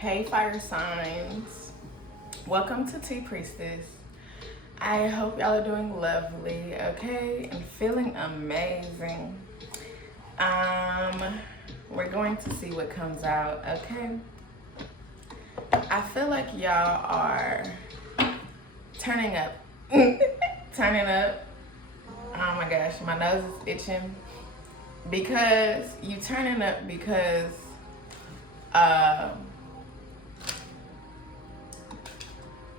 Hey fire signs, welcome to Tea Priestess. I hope y'all are doing lovely, okay, and feeling amazing. We're going to see what comes out, okay. I feel like y'all are turning up. Turning up. Oh my gosh, my nose is itching. Because you turning up because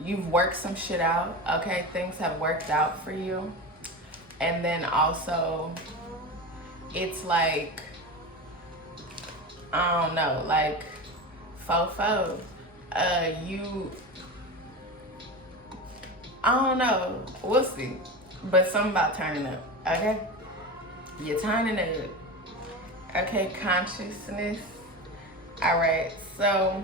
you've worked some shit out, okay? Things have worked out for you. And then also, it's like, I don't know, like, fofo. I don't know, we'll see. But something about turning up, okay? You're turning up. Okay, consciousness. All right, so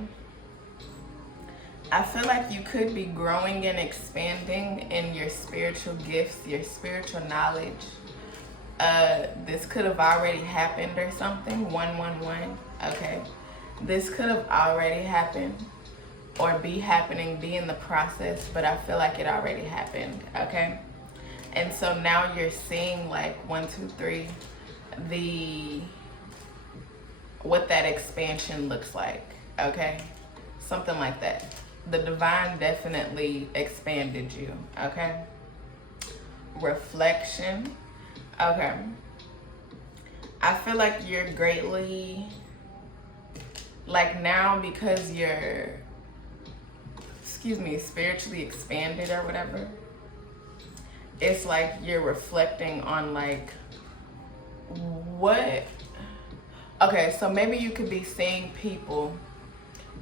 I feel like you could be growing and expanding in your spiritual gifts, your spiritual knowledge. This could have already happened or something. 111. Okay, this could have already happened or be happening, be in the process, but I feel like it already happened. Okay, and so now you're seeing like 1, 2, 3, what that expansion looks like. Okay, something like that. The divine definitely expanded you, okay? Reflection, okay. I feel like you're greatly, like now because you're, spiritually expanded or whatever, it's like you're reflecting on like, what, okay, so maybe you could be seeing people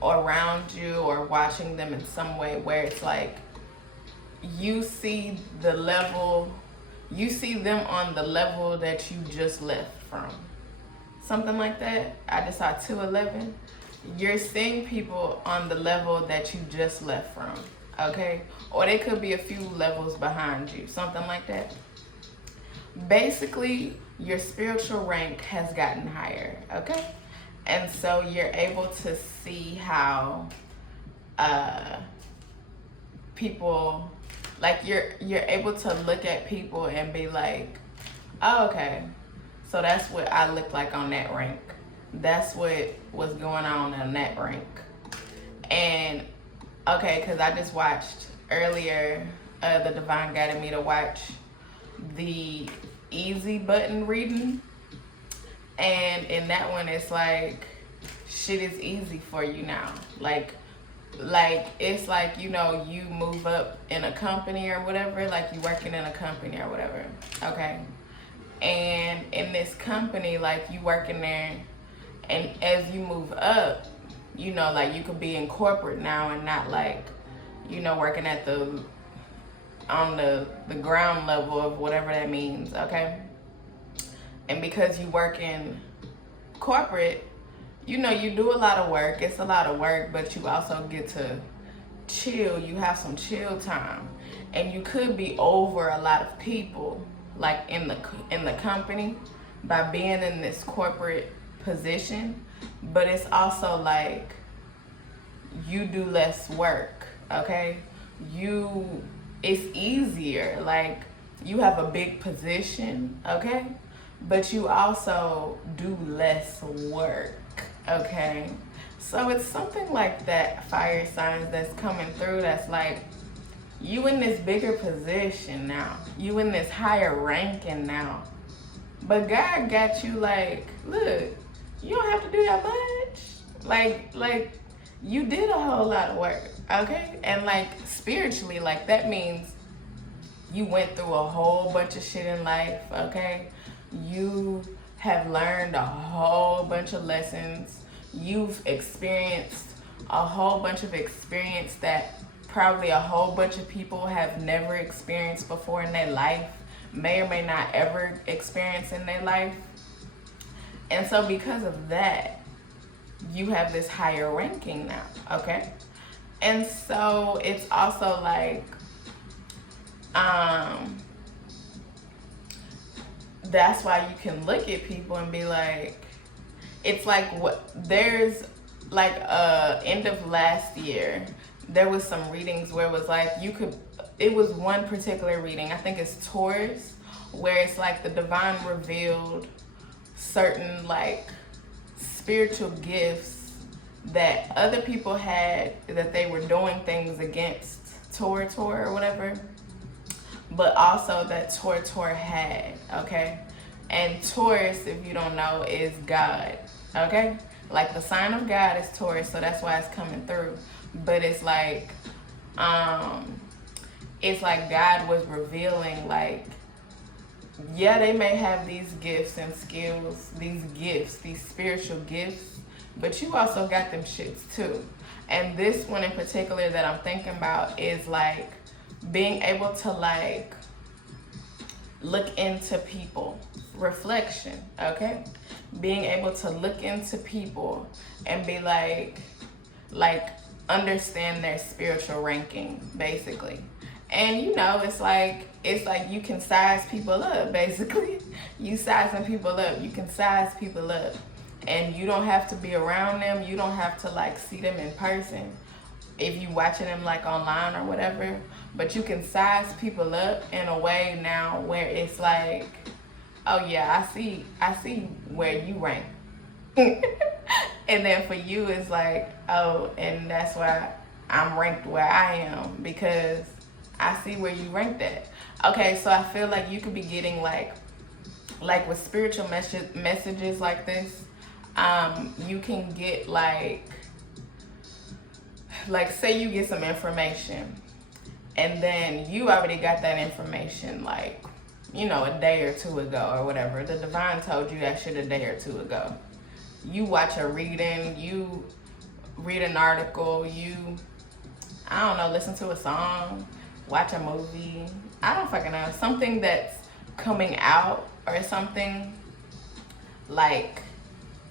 around you or watching them in some way where it's like you see the level, you see them on the level that you just left from, something like that. I just saw 211. You're seeing people on the level that you just left from, okay, or they could be a few levels behind you, something like that. Basically your spiritual rank has gotten higher, okay. And so you're able to see how people, like you're able to look at people and be like, oh, okay, so that's what I look like on that rank. That's what was going on that rank. And okay, because I just watched earlier, the divine guided me to watch the easy button reading. And in that one, it's like, shit is easy for you now. Like it's like, you know, you move up in a company or whatever, like you working in a company or whatever, okay? And in this company, like you working there, and as you move up, you know, like you could be in corporate now and not like, you know, working at on the ground level of whatever that means, okay? And because you work in corporate, you know, you do a lot of work. It's a lot of work, but you also get to chill. You have some chill time. And you could be over a lot of people, like in the company, by being in this corporate position. But it's also like you do less work, okay? It's easier. Like you have a big position, okay? But you also do less work, okay? So it's something like that, fire signs, that's coming through, that's like, you in this bigger position now. You in this higher ranking now. But God got you like, look, you don't have to do that much. Like you did a whole lot of work, okay? And like spiritually, like that means you went through a whole bunch of shit in life, okay? You have learned a whole bunch of lessons. You've experienced a whole bunch of experience that probably a whole bunch of people have never experienced before in their life, may or may not ever experience in their life. And so because of that, you have this higher ranking now, okay? And so it's also like, that's why you can look at people and be like, it's like, what, there's like end of last year, there was some readings where it was like it was one particular reading, I think it's Taurus, where it's like the divine revealed certain like spiritual gifts that other people had, that they were doing things against Tor or whatever, but also that Tor had, okay? And Taurus, if you don't know, is God, okay? Like the sign of God is Taurus, so that's why it's coming through. But it's like God was revealing, like, yeah, they may have these gifts and skills, these spiritual gifts, but you also got them shits too. And this one in particular that I'm thinking about is like being able to like look into people, reflection, okay? Being able to look into people and be like understand their spiritual ranking, basically. And you know, it's like you can size people up, basically. You sizing people up, you can size people up. And you don't have to be around them, you don't have to like see them in person if you watching them like online or whatever. But you can size people up in a way now where it's like, oh yeah, I see where you rank. And then for you it's like, oh, and that's why I'm ranked where I am, because I see where you ranked at. Okay, so I feel like you could be getting like with spiritual messages like this, you can get like say you get some information and then you already got that information like, you know, a day or two ago or whatever. The divine told you that shit a day or two ago. You watch a reading, you read an article, you, I don't know, listen to a song, watch a movie, I don't fucking know, something that's coming out or something like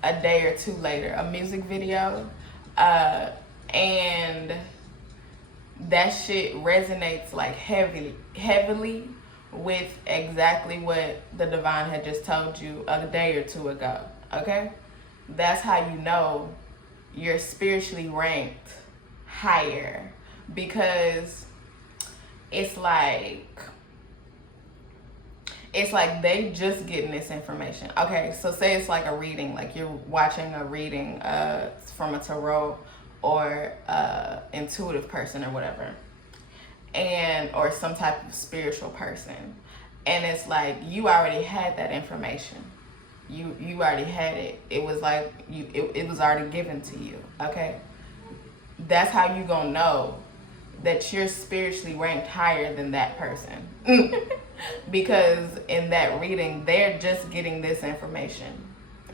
a day or two later, a music video, and that shit resonates like heavily with exactly what the divine had just told you a day or two ago, okay? That's how you know you're spiritually ranked higher, because it's like they just getting this information. Okay, so say it's like a reading, like you're watching a reading from a tarot or intuitive person or whatever, and or some type of spiritual person, and it's like you already had that information. You already had it. It was like it was already given to you. Okay, that's how you gonna know that you're spiritually ranked higher than that person. Because in that reading, they're just getting this information,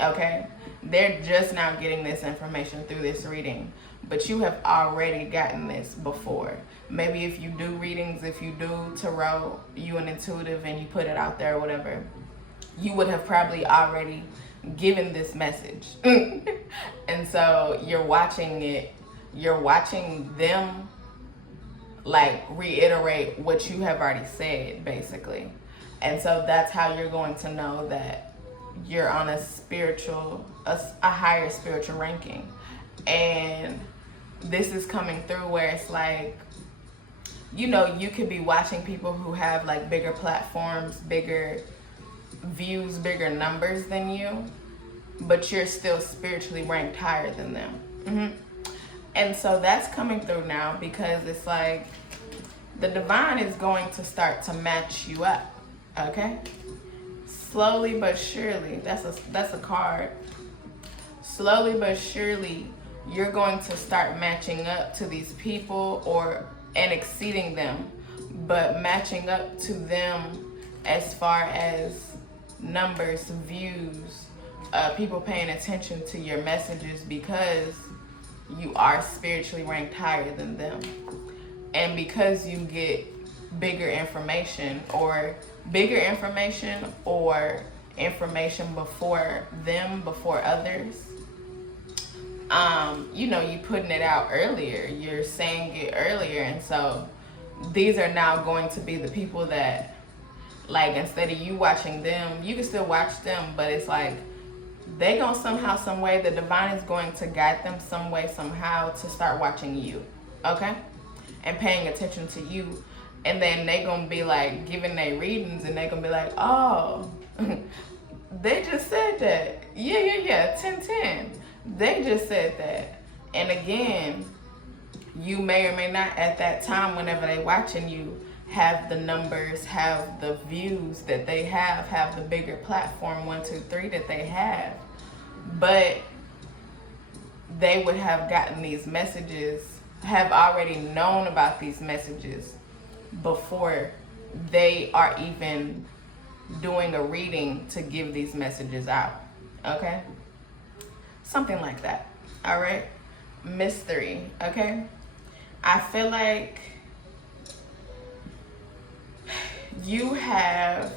okay? They're just now getting this information through this reading, but you have already gotten this before. Maybe if you do readings, if you do tarot, you an intuitive and you put it out there or whatever, you would have probably already given this message. And so you're watching them like reiterate what you have already said, basically. And so that's how you're going to know that you're on a higher spiritual ranking. And this is coming through where it's like, you know, you could be watching people who have like bigger platforms, bigger views, bigger numbers than you, but you're still spiritually ranked higher than them. And so that's coming through now, because it's like the divine is going to start to match you up, okay? Slowly but surely, that's a card. Slowly but surely, you're going to start matching up to these people and exceeding them, but matching up to them as far as numbers, views, people paying attention to your messages, because you are spiritually ranked higher than them. And because you get bigger information or information before them, before others, you know, you putting it out earlier, you're saying it earlier. And so these are now going to be the people that, like, instead of you watching them, you can still watch them, but it's like they gonna somehow, some way, the divine is going to guide them some way, somehow, to start watching you, okay? And paying attention to you. And then they gonna be like giving their readings, and they gonna be like, oh, they just said that. Yeah, 10-10. They just said that. And again, you may or may not at that time, whenever they watching you, have the numbers, have the views that they have the bigger platform, 1, 2, 3 that they have. But they would have gotten these messages, have already known about these messages before they are even doing a reading to give these messages out, okay? Something like that, all right? Mystery, okay? I feel like you have,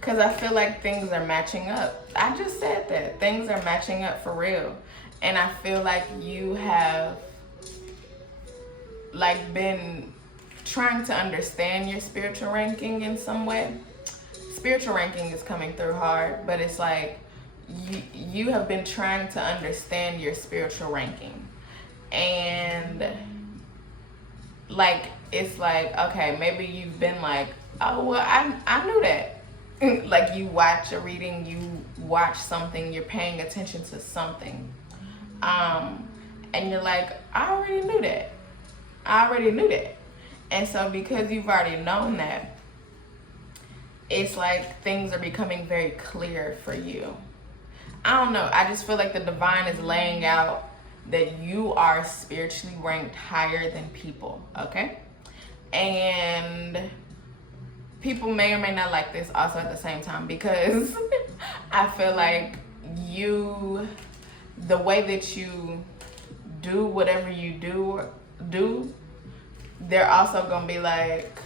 because I feel like things are matching up. I just said that. Things are matching up for real. And I feel like you have like been trying to understand your spiritual ranking in some way. Spiritual ranking is coming through hard, but it's like you have been trying to understand your spiritual ranking. And like, it's like, okay, maybe you've been like, oh, well, I knew that. Like, you watch a reading, you watch something, you're paying attention to something. And you're like, I already knew that. And so because you've already known that, it's like things are becoming very clear for you. I don't know. I just feel like the divine is laying out that you are spiritually ranked higher than people, okay? And people may or may not like this also at the same time, because I feel like the way that you do whatever you do, they're also gonna be like,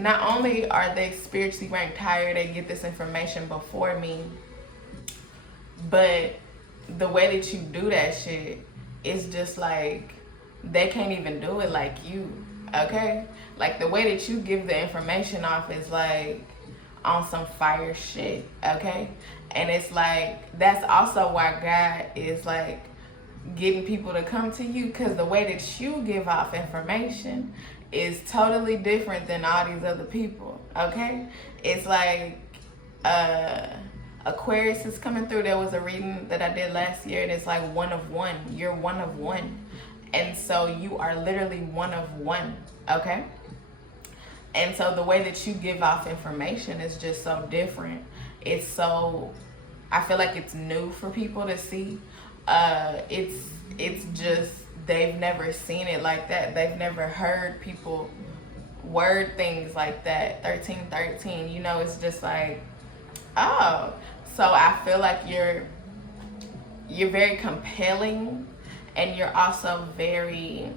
not only are they spiritually ranked higher, they get this information before me, but the way that you do that shit is just like, they can't even do it like you, okay? Like, the way that you give the information off is like on some fire shit, okay? And it's like, that's also why God is like getting people to come to you, because the way that you give off information is totally different than all these other people, okay? It's like Aquarius is coming through. There was a reading that I did last year, and it's like 1 of 1. You're 1 of 1. And so you are literally 1 of 1, okay? And so the way that you give off information is just so different. It's so, I feel like it's new for people to see. It's just, they've never seen it like that. They've never heard people word things like that. 1313, you know, it's just like, oh. So I feel like you're very compelling, and you're also very,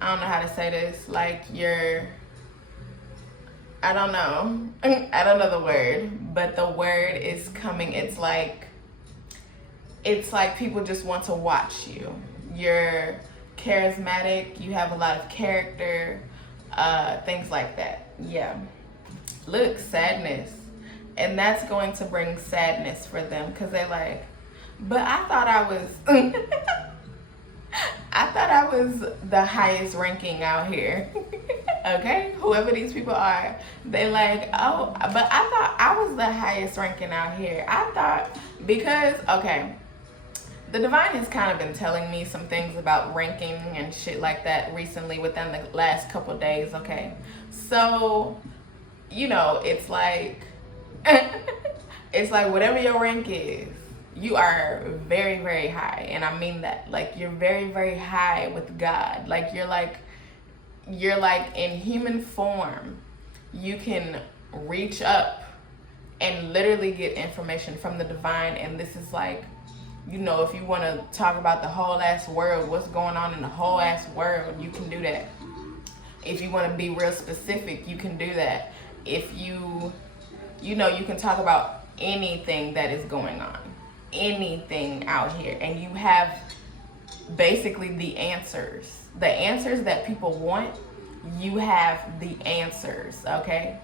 I don't know how to say this, like I don't know the word, but the word is coming. It's like people just want to watch you. You're charismatic, you have a lot of character, things like that. Yeah. Look, sadness. And that's going to bring sadness for them, because they're like, but I thought I was the highest ranking out here. Okay? Whoever these people are, they like, oh, but I thought I was the highest ranking out here. I thought, because, okay, the divine has kind of been telling me some things about ranking and shit like that recently within the last couple of days, okay? So, you know, it's like, it's like whatever your rank is, you are very, very high. And I mean that. Like, you're very, very high with God. Like, you're like in human form, you can reach up and literally get information from the divine. And this is like, you know, if you want to talk about the whole ass world, what's going on in the whole ass world, you can do that. If you want to be real specific, you can do that. If you know, you can talk about anything that is going on, anything out here, and you have basically the answers. the answers that people want, you have the answers, okay?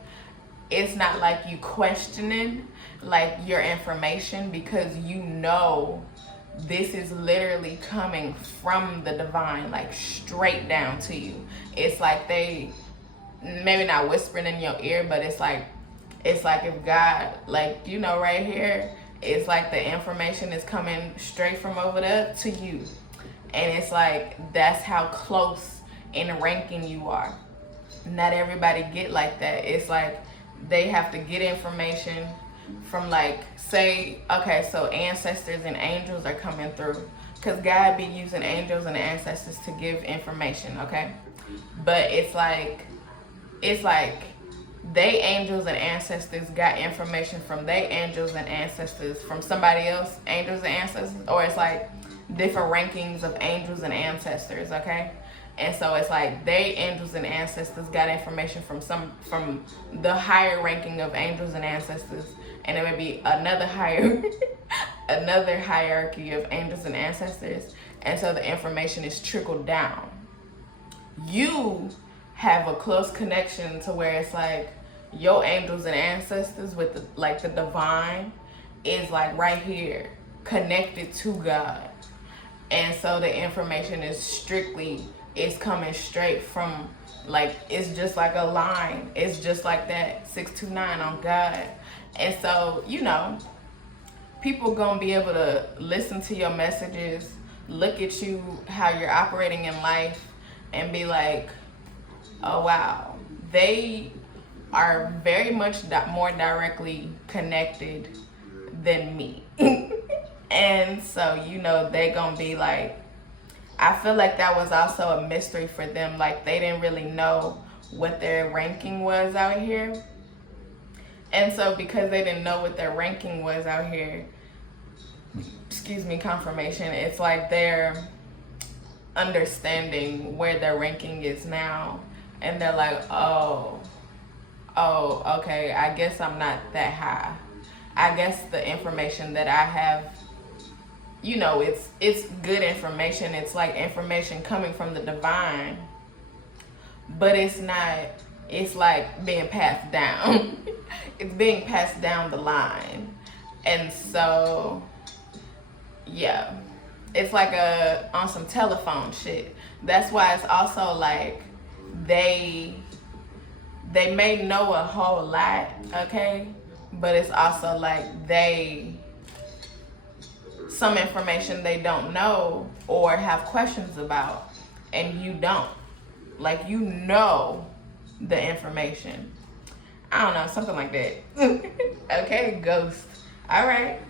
It's not like you questioning like your information, because you know this is literally coming from the divine, like straight down to you. It's like they maybe not whispering in your ear, but it's like if God, like, you know, right here, it's like the information is coming straight from over there to you. And it's like, that's how close in ranking you are. Not everybody get like that. It's like they have to get information from, like, say, okay, so ancestors and angels are coming through, because God be using angels and ancestors to give information, okay? But it's like they angels and ancestors got information from they angels and ancestors from somebody else, angels and ancestors, or it's like different rankings of angels and ancestors, okay? And so it's like they angels and ancestors got information from the higher ranking of angels and ancestors, and it would be another hierarchy of angels and ancestors, and so the information is trickled down. You have a close connection to where it's like your angels and ancestors with the divine is like right here connected to God, and so the information is coming straight from, like, it's just like a line. It's just like that 629 on God. And so, you know, people gonna be able to listen to your messages, look at you, how you're operating in life, and be like, oh wow, they are very much more directly connected than me. And so, you know, they gonna be like, I feel like that was also a mystery for them. Like, they didn't really know what their ranking was out here. And so because they didn't know what their ranking was out here, confirmation, it's like they're understanding where their ranking is now. And they're like, oh, okay, I guess I'm not that high. I guess the information that I have, you know, it's good information. It's like information coming from the divine, but it's like being passed down. It's being passed down the line. And so, yeah, it's like on some telephone shit. That's why it's also like they may know a whole lot, okay? But it's also like some information they don't know or have questions about, and you don't. Like, you know the information. I don't know, something like that. Okay, ghost. All right.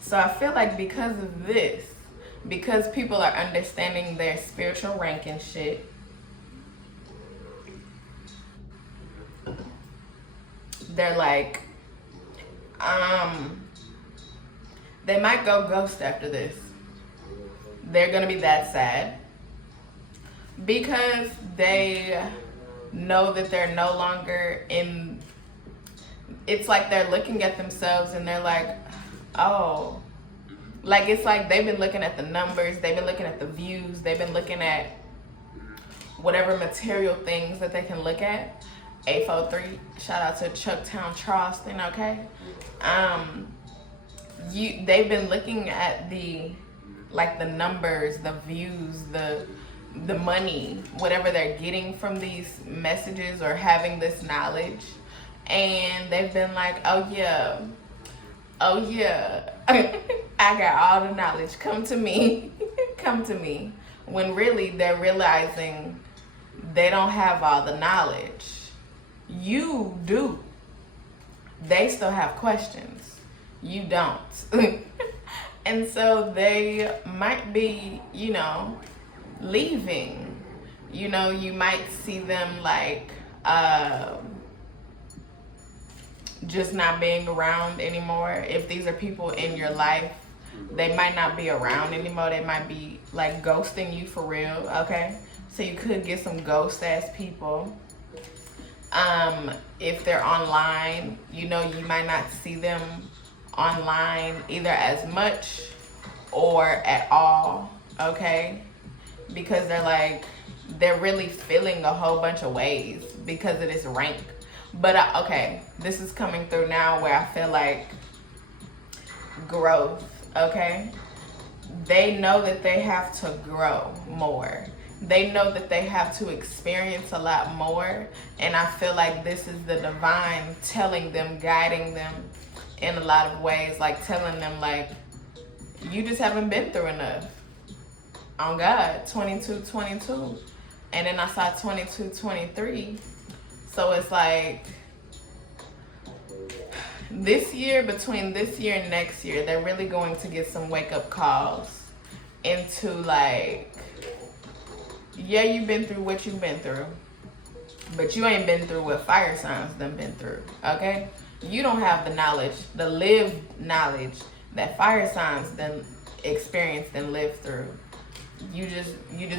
So I feel like because of this, because people are understanding their spiritual rank and shit, they're like, they might go ghost after this. They're gonna be that sad because they know that they're no longer in. It's like they're looking at themselves and they're like, oh, like it's like they've been looking at the numbers, they've been looking at the views, they've been looking at whatever material things that they can look at. 843, shout out to Chucktown, Charleston, okay? They've been looking at the numbers, the views, the money, whatever they're getting from these messages or having this knowledge, and they've been like, oh yeah, I got all the knowledge, come to me. Come to me. When really they're realizing they don't have all the knowledge. You do. They still have questions. You don't. And so they might be, leaving. You might see them like just not being around anymore. If these are people in your life, they might not be around anymore. They might be like ghosting you for real, okay? So you could get some ghost ass people. If they're online, you might not see them online either as much or at all, okay? because they're really feeling a whole bunch of ways because of this rank. But okay, this is coming through now where I feel like growth, okay? They know that they have to grow more. They know that they have to experience a lot more. And I feel like this is the divine telling them, guiding them in a lot of ways, like telling them, like, you just haven't been through enough. On God, 22-22. And then I saw 22-23. So it's like, this year, between this year and next year, they're really going to get some wake-up calls into, like, yeah, you've been through what you've been through, but you ain't been through what fire signs done been through, okay? You don't have the knowledge, the lived knowledge that fire signs done experienced and lived through. You just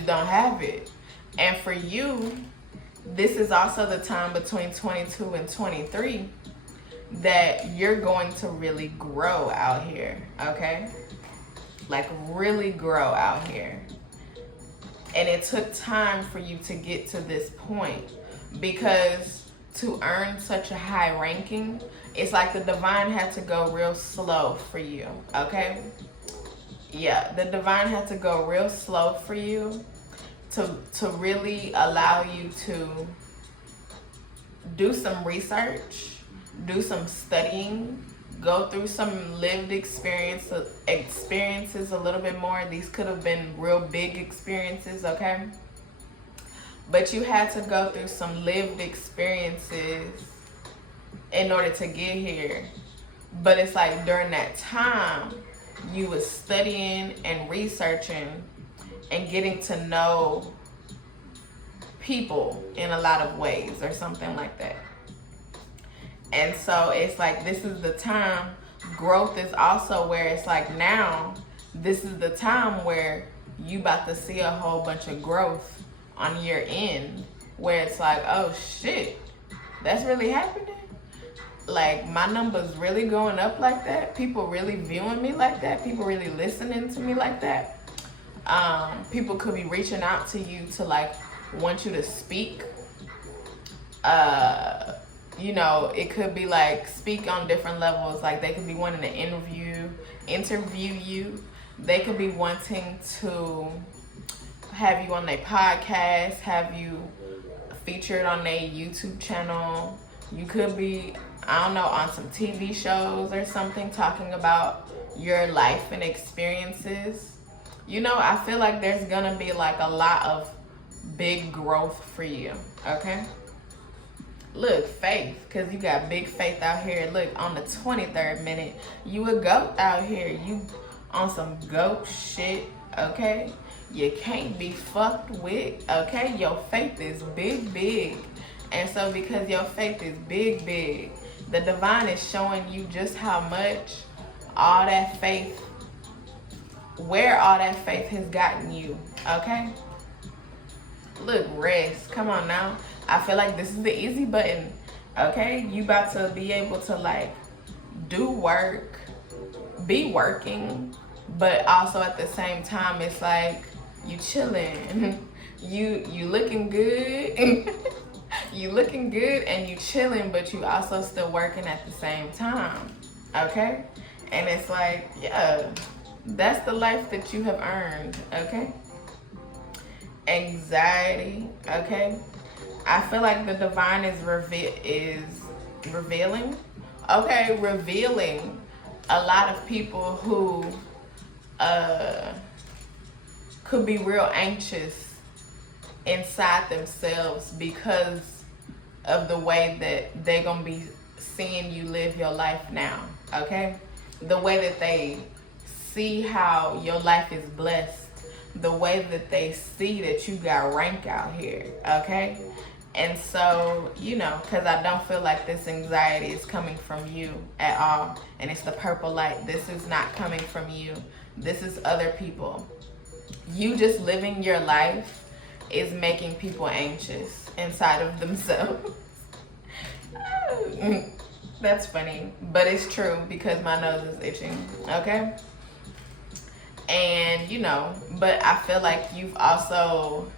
don't have it. And for you, this is also the time between 22 and 23 that you're going to really grow out here, okay? Like, really grow out here. And it took time for you to get to this point, because to earn such a high ranking, it's like the divine had to go real slow for you, okay? Yeah, the divine had to go real slow for you to really allow you to do some research, do some studying, go through some lived experiences a little bit more. These could have been real big experiences, okay? But you had to go through some lived experiences in order to get here. But it's like during that time, you was studying and researching and getting to know people in a lot of ways or something like that. And so it's like, this is the time. Growth is also where it's like, now this is the time where you about to see a whole bunch of growth on your end, where it's like, oh shit, that's really happening. Like, my numbers really going up like that. People really viewing me like that. People really listening to me like that. People could be reaching out to you to, like, want you to speak. You know, it could be like speak on different levels. Like, they could be wanting to interview you. They could be wanting to have you on their podcast, have you featured on their YouTube channel. You could be, I don't know, on some TV shows or something, talking about your life and experiences. You know, I feel like there's gonna be like a lot of big growth for you, okay? Look, faith, because you got big faith out here. Look, on the 23rd minute, you a goat out here. You on some goat shit, okay? You can't be fucked with, okay? Your faith is big, big. And so because your faith is big, big, the divine is showing you just how much all that faith, where all that faith has gotten you, okay? Look, rest. Come on now. I feel like this is the easy button, okay? You about to be able to, like, do work, be working, but also at the same time, it's like you chilling. You looking good. You looking good and you chilling, but you also still working at the same time, okay? And it's like, yeah, that's the life that you have earned, okay? Anxiety, okay? I feel like the divine is revealing a lot of people who could be real anxious inside themselves because of the way that they're gonna be seeing you live your life now, okay? The way that they see how your life is blessed, the way that they see that you got rank out here, okay? And so, you know, because I don't feel like this anxiety is coming from you at all. And it's the purple light. This is not coming from you. This is other people. You just living your life is making people anxious inside of themselves. That's funny, but it's true because my nose is itching, okay? And, you know, but I feel like you've also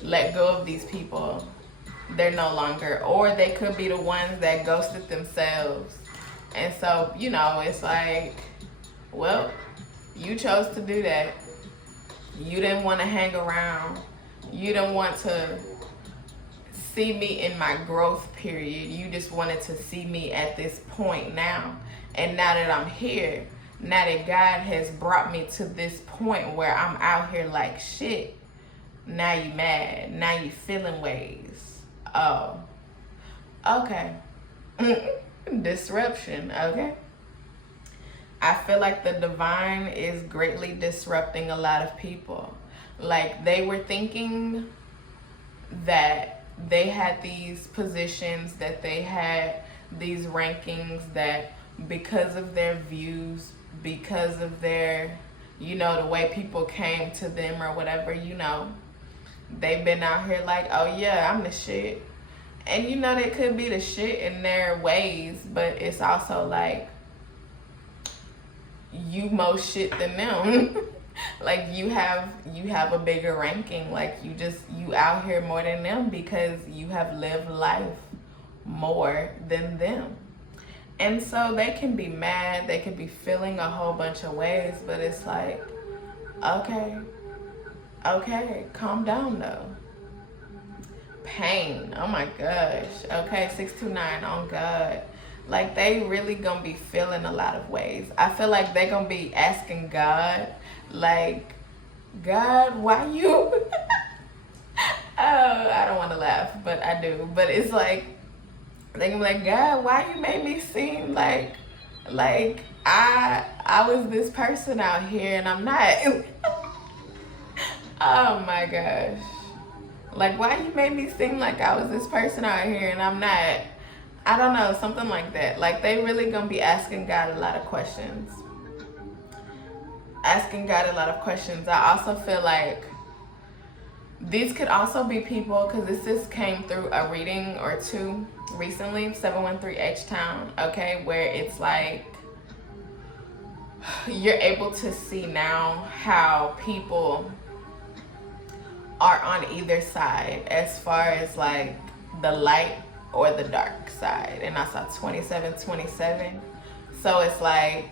let go of these people. They're no longer, or they could be the ones that ghosted themselves. And so, you know, it's like, well, you chose to do that. You didn't want to hang around. You didn't want to see me in my growth period. You just wanted to see me at this point now. And now that I'm here, now that God has brought me to this point where I'm out here like shit, now you mad. Now you feeling ways. Oh, okay. Disruption, okay? I feel like the divine is greatly disrupting a lot of people. Like, they were thinking that they had these positions, that they had these rankings, that because of their views, because of their, you know, the way people came to them or whatever, you know, they've been out here like, oh yeah, I'm the shit. And you know, they could be the shit in their ways, but it's also like, you most shit than them. Like, you have a bigger ranking. Like, you out here more than them because you have lived life more than them. And so they can be mad, they can be feeling a whole bunch of ways, but it's like, okay, calm down though. Pain, oh my gosh. Okay, 629, on God. Like, they really gonna be feeling a lot of ways. I feel like they gonna be asking God, like, God, why you? Oh, I don't want to laugh, but I do. But it's like, they gonna be like, God, why you made me seem like I was this person out here and I'm not. Oh my gosh. Like, why you made me seem like I was this person out here and I'm not? I don't know, something like that. Like, they really gonna be asking God a lot of questions. Asking God a lot of questions. I also feel like these could also be people, because this just came through a reading or two recently, 713 H-Town, okay, where it's like, you're able to see now how people are on either side as far as like the light or the dark side. And I saw 2727. So it's like,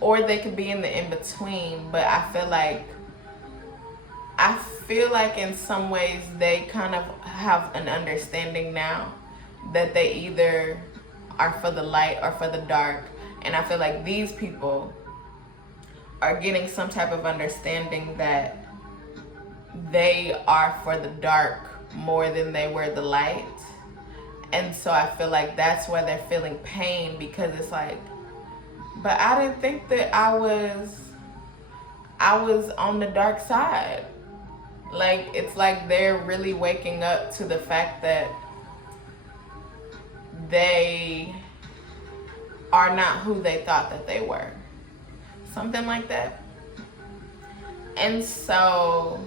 or they could be in the in-between, but I feel like in some ways they kind of have an understanding now that they either are for the light or for the dark. And I feel like these people are getting some type of understanding that they are for the dark more than they were the light. And so I feel like that's why they're feeling pain, because it's like, but I didn't think that I was on the dark side. Like, it's like they're really waking up to the fact that they are not who they thought that they were. Something like that. And so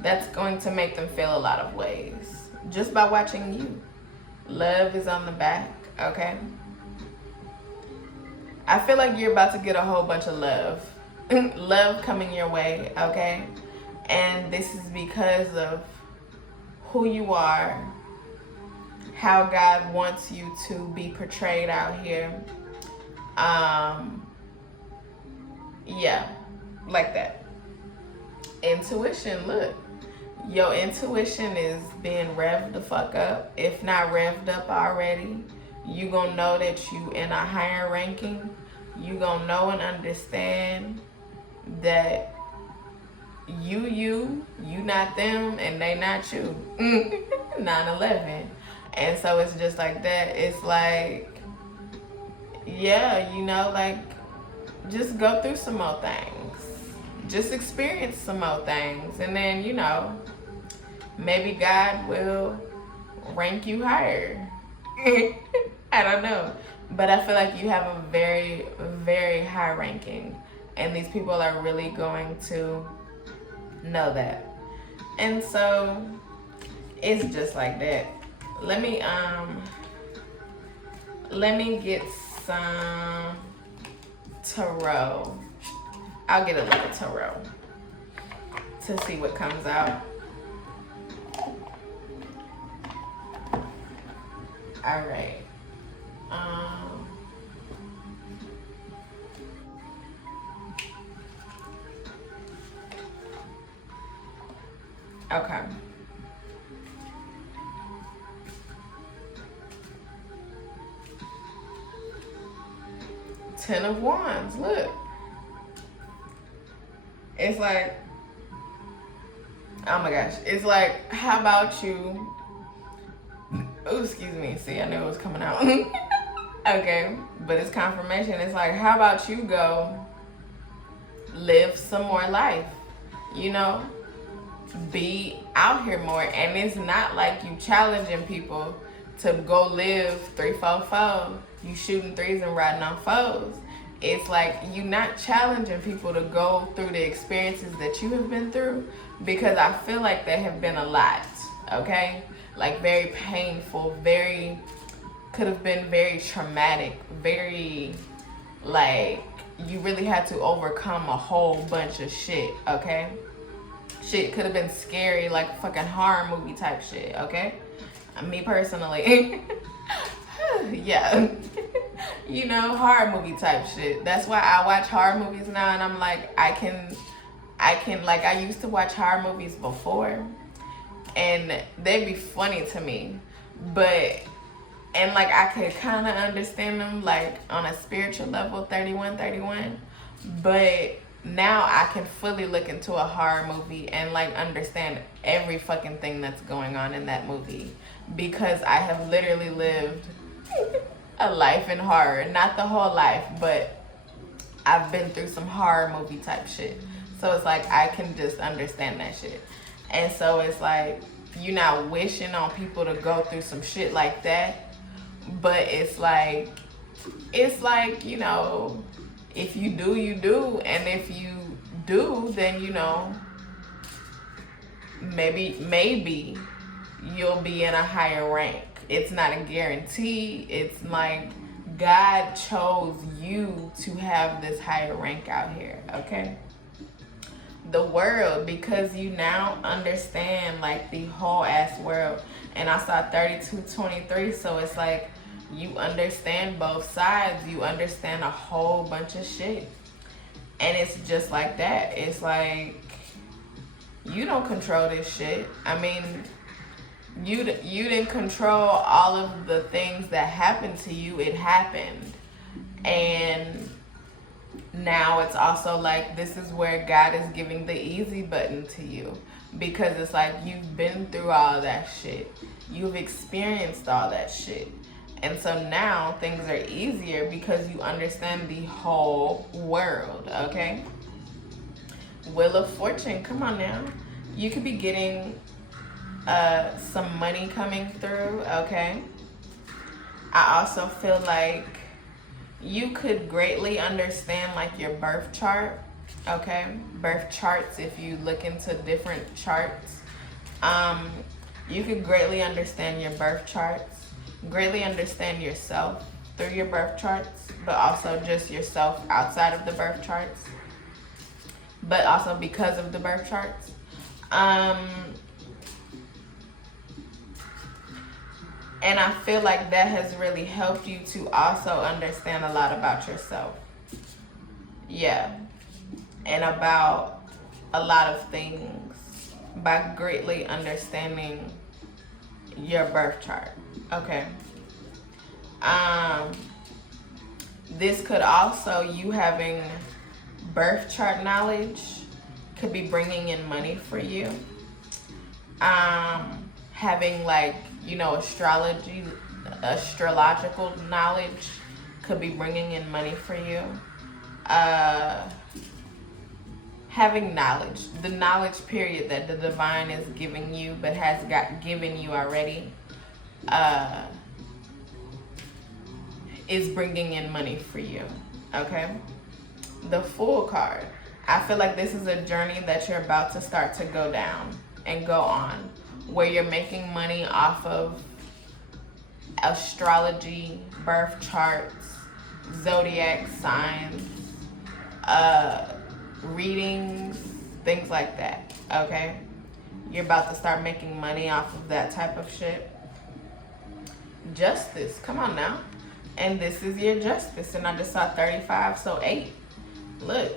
that's going to make them feel a lot of ways just by watching you. Love is on the back, okay? I feel like you're about to get a whole bunch of love. Love coming your way, okay? And this is because of who you are, how God wants you to be portrayed out here. Yeah, like that. Intuition, look. Your intuition is being revved the fuck up. If not revved up already, you gonna know that you in a higher ranking. You gonna know and understand that you not them and they not you. 9/11. And so it's just like that. It's like, yeah, you know, like, just go through some more things. Just experience some more things. And then, you know, maybe God will rank you higher. I don't know. But I feel like you have a very, very high ranking. And these people are really going to know that. And so it's just like that. Let me get some tarot. I'll get a little tarot to see what comes out. All right. Okay. Ten of Wands, look. It's like, oh my gosh. It's like, how about you, oh, excuse me. See, I knew it was coming out. Okay, but it's confirmation. It's like, how about you go live some more life, you know? Be out here more. And it's not like you challenging people to go live 3-4-4. You shooting threes and riding on fours. It's like you not challenging people to go through the experiences that you have been through, because I feel like there have been a lot, okay? Like very painful, could have been very traumatic, very, like, you really had to overcome a whole bunch of shit, okay? Shit could have been scary, like fucking horror movie type shit, okay? Me personally, yeah, you know, horror movie type shit. That's why I watch horror movies now, and I'm like, I can, like, I used to watch horror movies before, and they'd be funny to me, but, and like, I could kind of understand them, like, on a spiritual level, 31, but now I can fully look into a horror movie and like understand every fucking thing that's going on in that movie, because I have literally lived a life in horror. Not the whole life, but I've been through some horror movie type shit. So it's like I can just understand that shit. And so it's like, you're not wishing on people to go through some shit like that, but it's like, you know, if you do, you do. And if you do, then, you know, maybe you'll be in a higher rank. It's not a guarantee. It's like God chose you to have this higher rank out here, okay? The world, because you now understand like the whole ass world. And I saw 3223, so it's like, you understand both sides. You understand a whole bunch of shit. And it's just like that. It's like, you don't control this shit. I mean, you didn't control all of the things that happened to you. It happened. And now it's also like, this is where God is giving the easy button to you. Because it's like, you've been through all that shit. You've experienced all that shit. And so now things are easier because you understand the whole world, okay? Wheel of Fortune, come on now. You could be getting some money coming through, okay? I also feel like you could greatly understand like your birth chart, okay? Birth charts, if you look into different charts. You could greatly understand your birth charts. Greatly understand yourself through your birth charts, but also just yourself outside of the birth charts, but also because of the birth charts. And I feel like that has really helped you to also understand a lot about yourself. Yeah. And about a lot of things by greatly understanding your birth chart. Okay. This could also, you having birth chart knowledge could be bringing in money for you. Having like, you know, astrological knowledge could be bringing in money for you. Having knowledge, the knowledge period that the divine is giving you, but has given you already, is bringing in money for you, okay? The Fool card. I feel like this is a journey that you're about to start to go down and go on, where you're making money off of astrology, birth charts, zodiac signs, readings, things like that, okay? You're about to start making money off of that type of shit. Justice, come on now. And this is your justice. And I just saw 35, so 8. Look,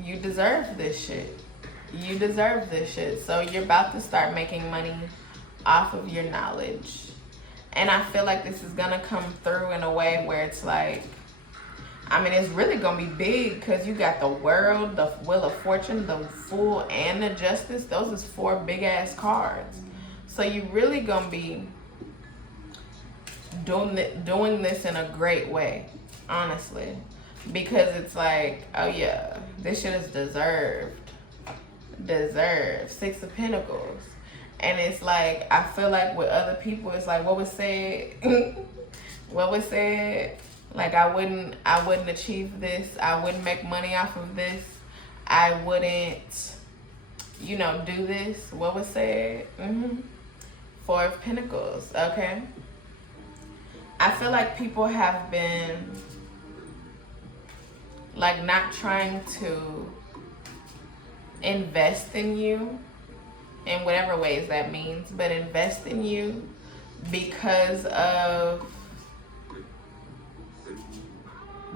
you deserve this shit. You deserve this shit. So you're about to start making money off of your knowledge. And I feel like this is gonna come through in a way where it's like, I mean, it's really gonna be big because you got the World, the Wheel of Fortune, the Fool, and the Justice. Those is 4 big ass cards. So you really gonna be doing this in a great way, honestly, because it's like, oh yeah, this shit is deserved. 6 of Pentacles. And it's like, I feel like with other people, it's like what was said like, I wouldn't achieve this, I wouldn't make money off of this, I wouldn't, you know, do this. What was said? 4 of Pentacles. Okay, I feel like people have been like not trying to invest in you in whatever ways that means, but invest in you because of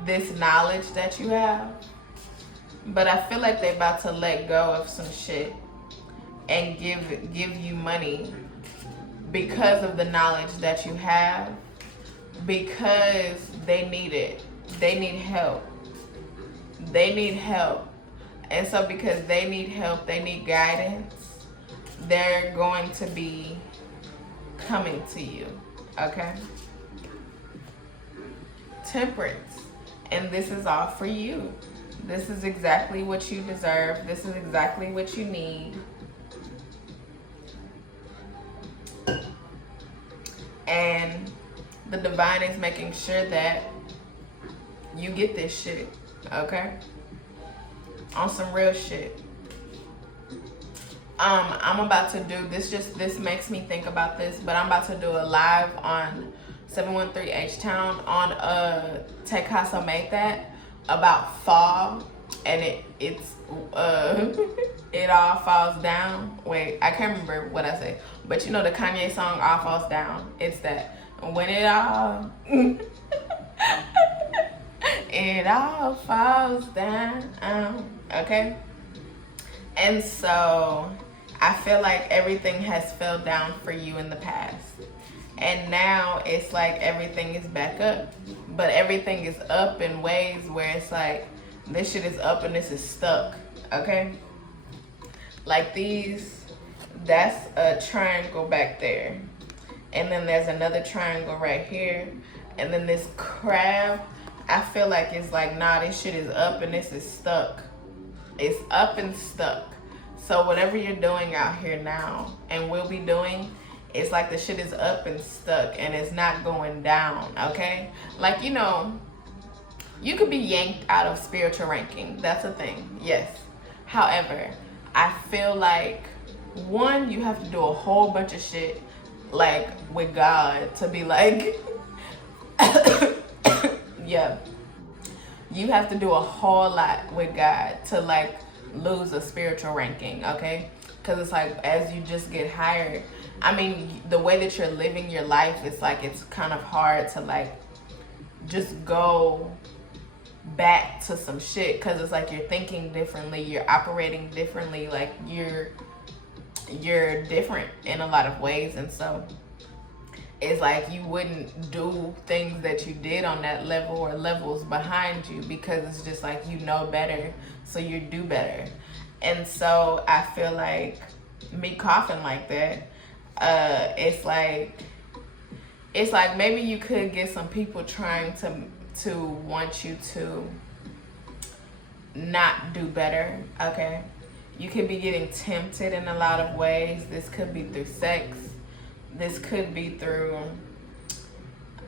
this knowledge that you have. But I feel like they're about to let go of some shit and give you money because of the knowledge that you have, because they need it. They need help. They need help. And so because they need help, they need guidance, they're going to be coming to you, okay? Temperance. And this is all for you. This is exactly what you deserve. This is exactly what you need. And the divine is making sure that you get this shit, okay? On some real shit. I'm about to do this, this makes me think about this, but I'm about to do a live on 713 H-Town on Taycasso made that about fall, and it's it all falls down. Wait, I can't remember what I said, but you know the Kanye song All Falls Down. It's that when it all it all falls down. Okay, and so I feel like everything has fell down for you in the past. And now it's like everything is back up. But everything is up in ways where it's like, this shit is up and this is stuck, okay? Like these, that's a triangle back there. And then there's another triangle right here. And then this crab, I feel like it's like, nah, this shit is up and this is stuck. It's up and stuck. So whatever you're doing out here now and will be doing, it's like the shit is up and stuck and it's not going down, okay? Like, you know, you could be yanked out of spiritual ranking. That's a thing, yes. However, I feel like, one, you have to do a whole bunch of shit, like, with God to be like, yeah. You have to do a whole lot with God to, like, lose a spiritual ranking, okay? Because it's like, as you just get higher, I mean, the way that you're living your life, it's like, it's kind of hard to like just go back to some shit, because it's like you're thinking differently, you're operating differently, like you're different in a lot of ways. And so it's like you wouldn't do things that you did on that level or levels behind you, because it's just like, you know better, so you do better. And so I feel like me coughing like that, it's like maybe you could get some people trying to want you to not do better, okay? You could be getting tempted in a lot of ways. This could be through sex. This could be through,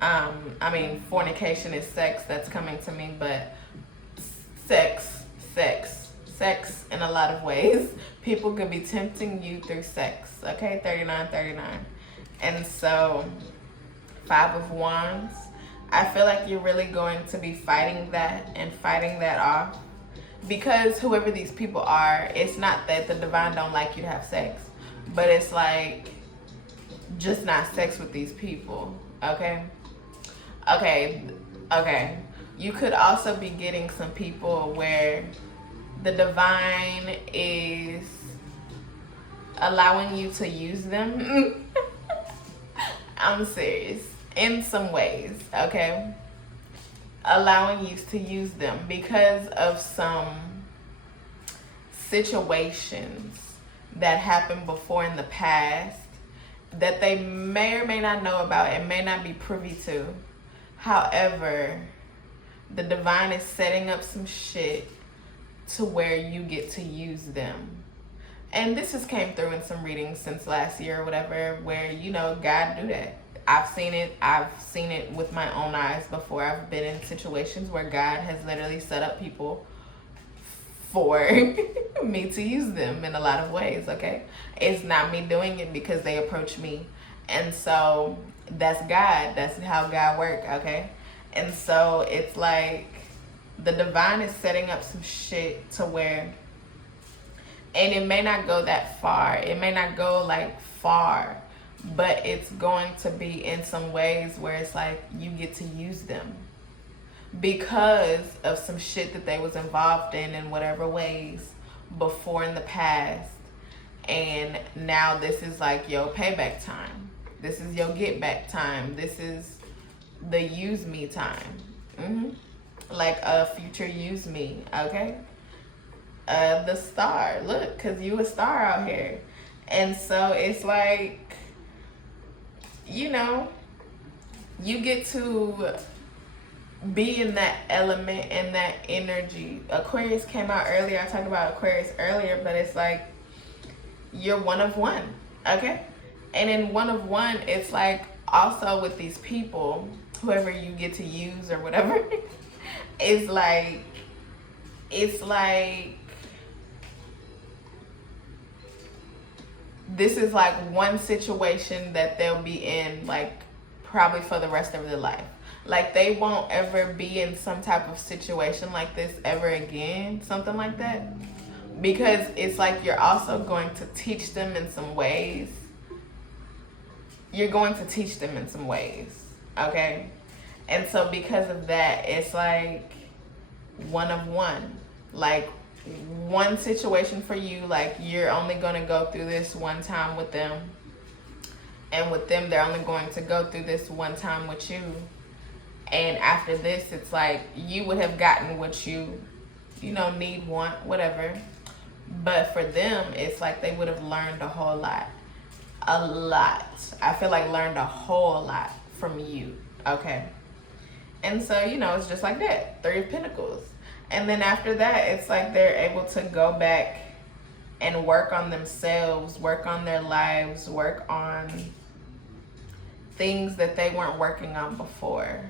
I mean, fornication is sex, that's coming to me, but sex in a lot of ways. People could be tempting you through sex, okay? 39. And so, 5 of Wands, I feel like you're really going to be fighting that and fighting that off, because whoever these people are, it's not that the divine don't like you to have sex, but it's like just not sex with these people. Okay. You could also be getting some people where the divine is allowing you to use them. I'm serious. In some ways, okay? Allowing you to use them because of some situations that happened before in the past that they may or may not know about and may not be privy to. However, the divine is setting up some shit to where you get to use them. And this has came through in some readings since last year or whatever, where, you know, God do that. I've seen it with my own eyes before. I've been in situations where God has literally set up people for me to use them in a lot of ways, okay? It's not me doing it because they approach me. And so that's God. That's how God works, okay? And so it's like the divine is setting up some shit to where, and it may not go that far. It may not go like far, but it's going to be in some ways where it's like you get to use them because of some shit that they was involved in whatever ways before in the past. And now this is like your payback time. This is your get back time. This is the use me time. Like a future use me, okay? The star, look, cause you a star out here. And so it's like, you know, you get to be in that element and that energy. Aquarius came out earlier. I talked about Aquarius earlier, but it's like you're one of one, okay? And in one of one, it's like also with these people, whoever you get to use or whatever, it's like this is like one situation that they'll be in like probably for the rest of their life. Like they won't ever be in some type of situation like this ever again, something like that. Because it's like you're also going to teach them in some ways. You're going to teach them in some ways, okay? And so because of that, it's like one of one. Like one situation for you, like you're only going to go through this one time with them, and with them they're only going to go through this one time with you. And after this, it's like you would have gotten what you know, need, want, whatever. But for them, it's like they would have learned a whole lot. I feel like learned a whole lot from you, okay? And so, you know, it's just like that, 3 of Pentacles. And then after that, it's like they're able to go back and work on themselves, work on their lives, work on things that they weren't working on before.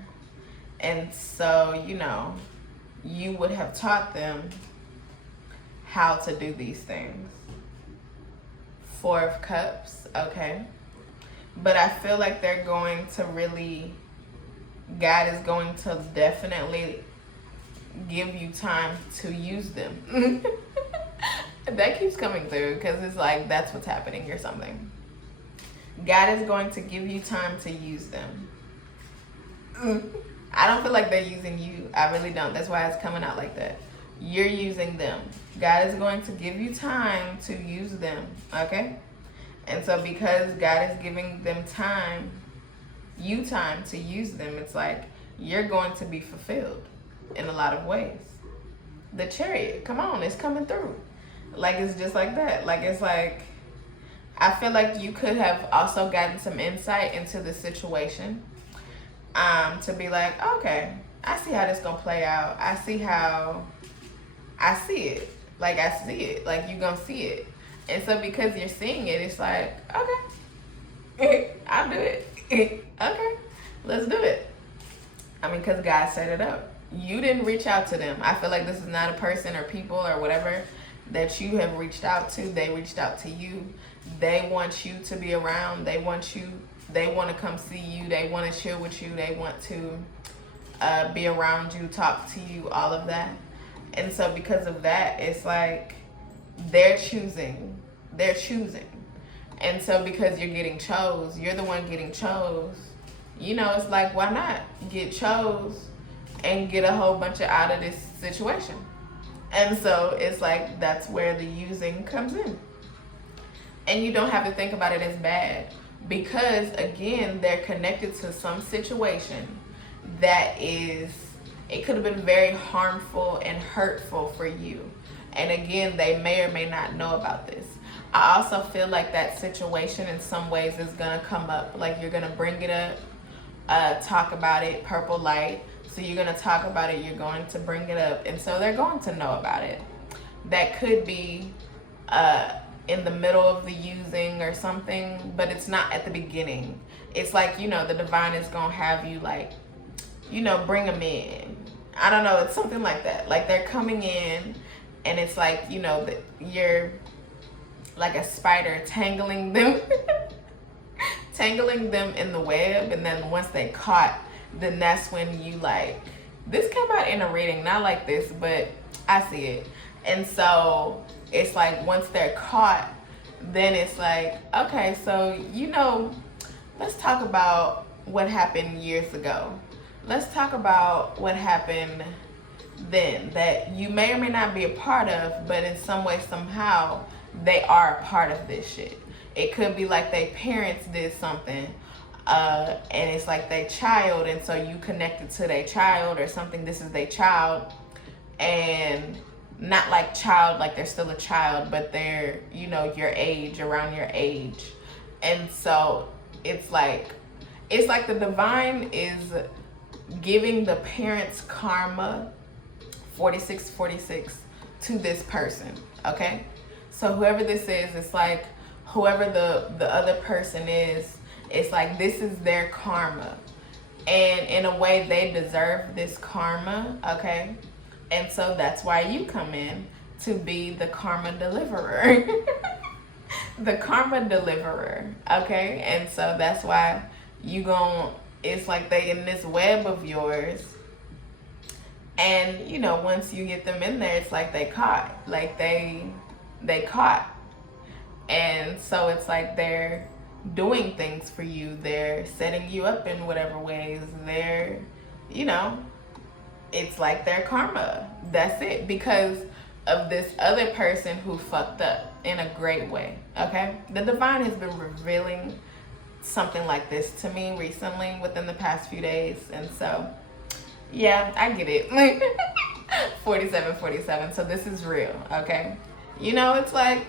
And so, you know, you would have taught them how to do these things. 4 of Cups, okay? But I feel like they're going to really, God is going to definitely give you time to use them. That keeps coming through because it's like that's what's happening or something. God is going to give you time to use them. I don't feel like they're using you. I really don't. That's why it's coming out like that. You're using them. God is going to give you time to use them, okay? And so because God is giving them time, you time to use them, it's like you're going to be fulfilled in a lot of ways. The Chariot, come on, it's coming through. Like it's just like that. Like it's like, I feel like you could have also gotten some insight into the situation, to be like, okay, I see how this gonna play out. I see it. Like I see it. Like you gonna see it. And so because you're seeing it, it's like, okay, I'll do it. Okay, let's do it. I mean, because God set it up. You didn't reach out to them. I feel like this is not a person or people or whatever that you have reached out to. They reached out to you. They want you to be around. They want to come see you. They want to chill with you. They want to be around you, talk to you, all of that. And so because of that, it's like they're choosing. And so because you're getting chose, you're the one getting chose, you know, it's like, why not get chose and get a whole bunch of out of this situation? And so it's like, that's where the using comes in. And you don't have to think about it as bad, because again, they're connected to some situation that is, it could have been very harmful and hurtful for you. And again, they may or may not know about this. I also feel like that situation in some ways is gonna come up. Like, you're gonna bring it up, talk about it, purple light. So you're gonna talk about it, you're going to bring it up. And so they're going to know about it. That could be in the middle of the using or something, but it's not at the beginning. It's like, you know, the divine is gonna have you like, you know, bring them in. I don't know, it's something like that. Like, they're coming in and it's like, you know, that you're like a spider tangling them tangling them in the web, and then once they caught, then that's when you like, this came out in a reading, not like this, but I see it. And so it's like, once they're caught, then it's like, okay, so, you know, let's talk about what happened years ago. Let's talk about what happened then that you may or may not be a part of, but in some way, somehow, they are a part of this shit. It could be like their parents did something, and it's like their child, and so you connected to their child or something. This is their child, and not like child, like they're still a child, but they're, you know, your age, around your age. And so it's like the divine is giving the parents' karma 4646 to this person, okay? So whoever this is, it's like whoever the other person is, it's like this is their karma. And in a way, they deserve this karma, okay? And so that's why you come in to be the karma deliverer. The karma deliverer, okay? And so that's why it's like they in this web of yours. And, you know, once you get them in there, it's like they caught. Like they caught. And so it's like they're doing things for you. They're setting you up in whatever ways. They're, you know, it's like their karma. That's it. Because of this other person who fucked up in a great way, okay? The divine has been revealing something like this to me recently within the past few days. And so, yeah, I get it. 4747. So this is real, okay? You know, it's like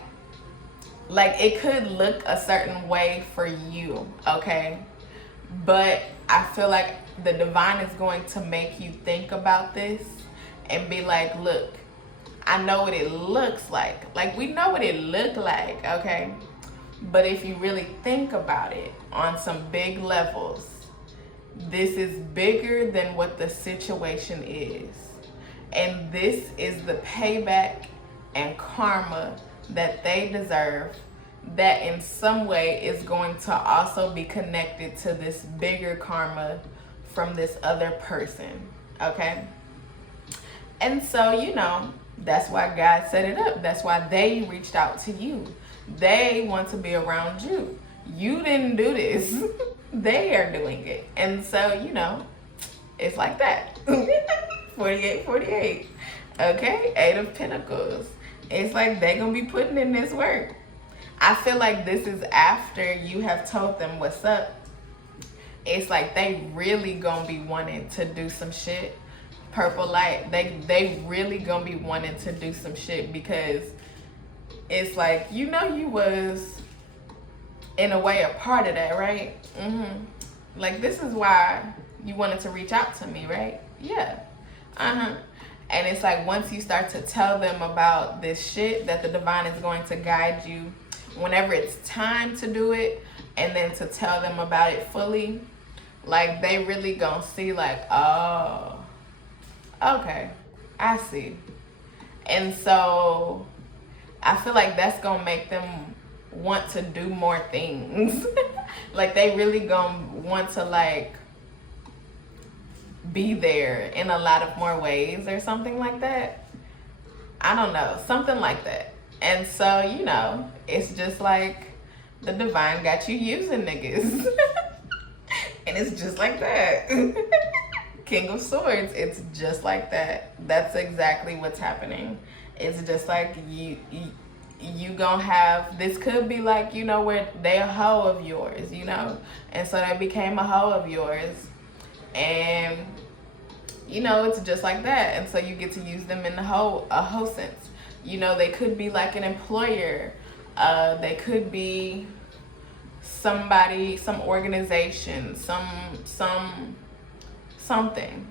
it could look a certain way for you, okay? But I feel like the divine is going to make you think about this and be like, look, I know what it looks like. Like, we know what it looked like, okay? But if you really think about it on some big levels, this is bigger than what the situation is. And this is the payback and karma that they deserve, that in some way is going to also be connected to this bigger karma from this other person, okay? And so, you know, that's why God set it up. That's why they reached out to you. They want to be around you. You didn't do this. They are doing it. And so, you know, it's like that. 4848. Okay? 8 of Pentacles. It's like they're going to be putting in this work. I feel like this is after you have told them what's up. It's like they really going to be wanting to do some shit. Purple light. They really going to be wanting to do some shit, because it's like, you know, you was in a way a part of that, right? Like, this is why you wanted to reach out to me, right? Yeah. And it's like, once you start to tell them about this shit, that the divine is going to guide you whenever it's time to do it, and then to tell them about it fully, like, they really gonna see like, oh, okay, I see. And so I feel like that's gonna make them want to do more things. Like, they really gonna want to like be there in a lot of more ways or something like that. I don't know, something like that. And so, you know, it's just like the divine got you using niggas. And it's just like that. King of Swords, it's just like that. That's exactly what's happening. It's just like you gonna have, this could be like, you know, where they a hoe of yours, you know, and so they became a hoe of yours, and you know, it's just like that. And so you get to use them in a hoe sense. You know, they could be like an employer, they could be somebody, some organization, something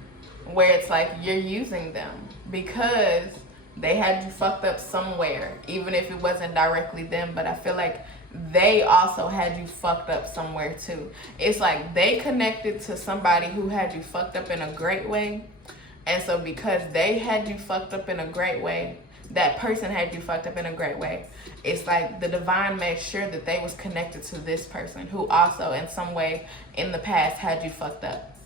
where it's like you're using them because they had you fucked up somewhere, even if it wasn't directly them. But I feel like they also had you fucked up somewhere too. It's like they connected to somebody who had you fucked up in a great way, and so because they had you fucked up in a great way, that person had you fucked up in a great way, it's like the divine made sure that they was connected to this person who also in some way in the past had you fucked up.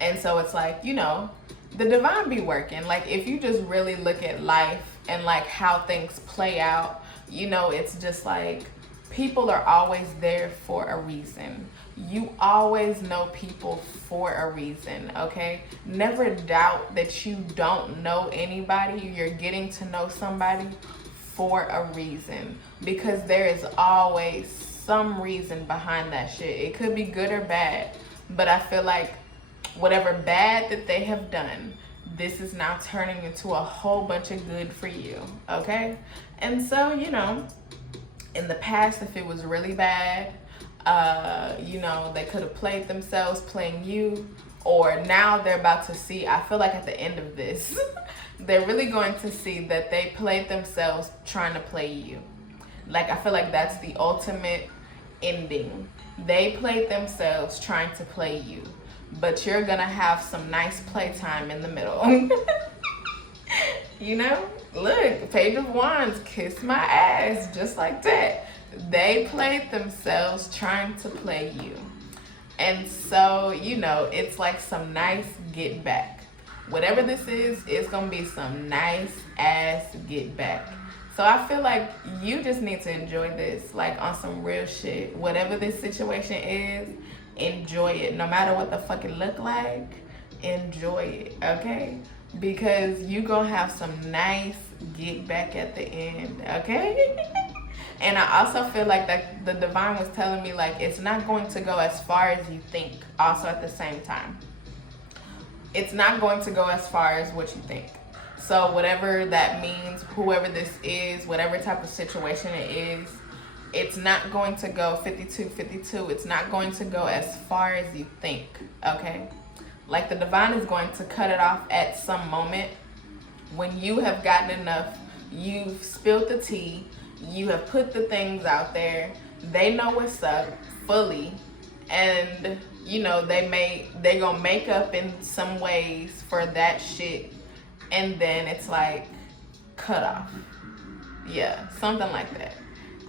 And so it's like, you know, the divine be working. Like, if you just really look at life and like how things play out, you know, it's just like people are always there for a reason. You always know people for a reason, okay? Never doubt that you don't know anybody. You're getting to know somebody for a reason, because there is always some reason behind that shit. It could be good or bad, but I feel like whatever bad that they have done, this is now turning into a whole bunch of good for you, okay? And so, you know, in the past, if it was really bad, you know, they could have played themselves playing you, or now they're about to see, I feel like at the end of this, they're really going to see that they played themselves trying to play you. Like, I feel like that's the ultimate ending. They played themselves trying to play you, but you're gonna have some nice playtime in the middle. You know, look, Page of Wands, kiss my ass, just like that. They played themselves trying to play you. And so, you know, it's like some nice get back. Whatever this is, it's gonna be some nice ass get back. So I feel like you just need to enjoy this, like on some real shit. Whatever this situation is, enjoy it. No matter what the fuck it look like, enjoy it, okay? Because you gonna have some nice get back at the end, okay? And I also feel like that the divine was telling me, like, it's not going to go as far as you think also at the same time. It's not going to go as far as what you think. So whatever that means, whoever this is, whatever type of situation it is, it's not going to go 52-52. It's not going to go as far as you think, okay? Like, the divine is going to cut it off at some moment when you have gotten enough. You've spilled the tea. You have put the things out there. They know what's up fully. And, you know, they gonna make up in some ways for that shit. And then it's like cut off. Yeah, something like that.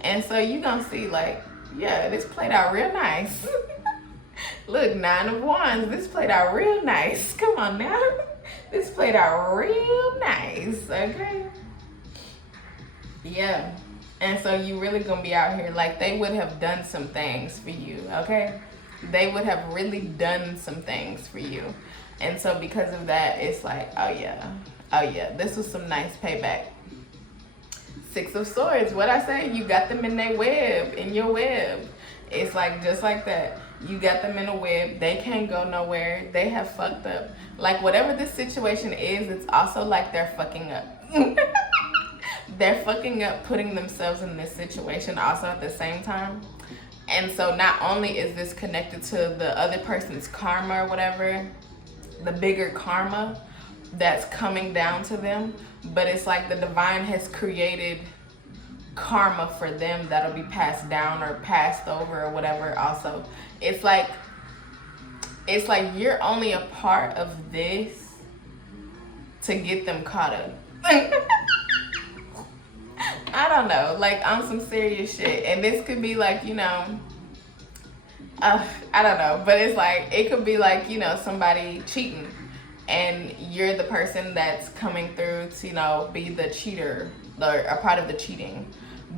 And so you gonna see, like, yeah, this played out real nice. Look, 9 of Wands, this played out real nice. Come on now. This played out real nice, okay? Yeah. And so you really gonna be out here, like, they would have done some things for you, okay? They would have really done some things for you. And so because of that, it's like, oh yeah, this was some nice payback. 6 of Swords, what I say, you got them in their web, in your web. It's like, just like that. You got them in a web. They can't go nowhere. They have fucked up. Like, whatever this situation is, it's also like they're fucking up. They're fucking up, putting themselves in this situation also at the same time. And so not only is this connected to the other person's karma or whatever, the bigger karma that's coming down to them, but it's like the divine has created karma for them that'll be passed down or passed over or whatever also. It's like you're only a part of this to get them caught up. I don't know, like on some serious shit. And this could be like, you know, I don't know, but it's like, it could be like, you know, somebody cheating and you're the person that's coming through to, you know, be the cheater or a part of the cheating,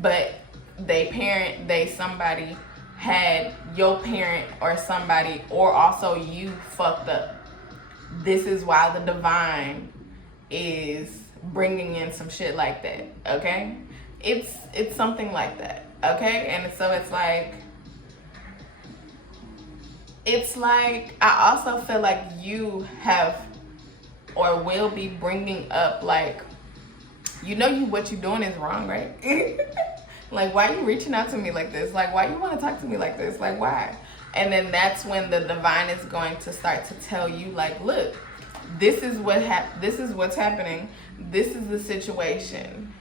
but somebody had your parent or somebody, or also you fucked up. This is why the divine is bringing in some shit like that, okay? It's something like that, okay? And so it's like I also feel like you have or will be bringing up, like, you know, what you're doing is wrong, right? Like, why are you reaching out to me like this? Like, why you want to talk to me like this? Like, why? And then that's when the divine is going to start to tell you, like, look, this is what's happening. This is the situation.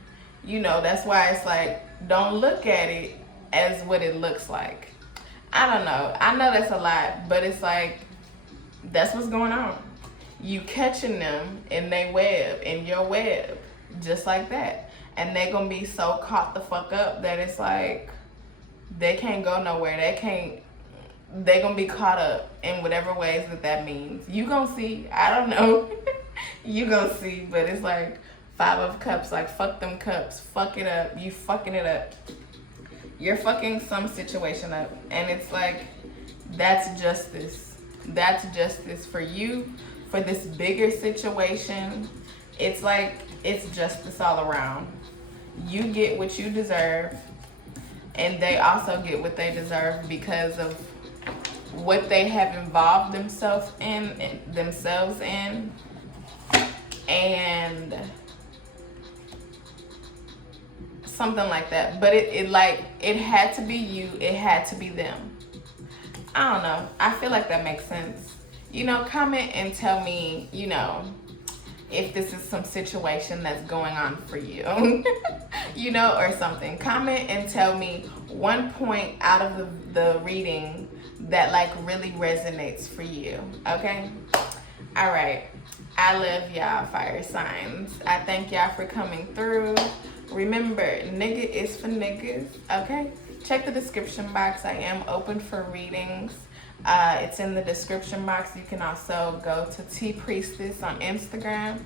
You know, that's why it's like, don't look at it as what it looks like. I don't know. I know that's a lot, but it's like, that's what's going on. You catching them in your web, just like that. And they're going to be so caught the fuck up that it's like, they can't go nowhere. They're going to be caught up in whatever ways that means. You going to see. I don't know. You going to see. But it's like 5 of Cups. Like, fuck them cups. Fuck it up. You fucking it up. You're fucking some situation up. And it's like, that's justice. That's justice for you. For this bigger situation. It's like, it's justice all around. You get what you deserve. And they also get what they deserve because of what they have involved themselves in, and something like that. But it had to be you, it had to be them. I don't know. I feel like that makes sense. You know, comment and tell me, you know, if this is some situation that's going on for you, you know, or something. Comment and tell me one point out of the reading that like really resonates for you, okay? All right. I love y'all, fire signs. I thank y'all for coming through. Remember, nigga is for niggas, okay? Check the description box. I am open for readings. It's in the description box. You can also go to T Priestess on Instagram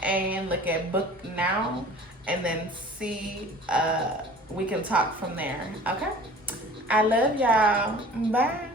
and look at Book Now, and then see, we can talk from there, okay? I love y'all. Bye.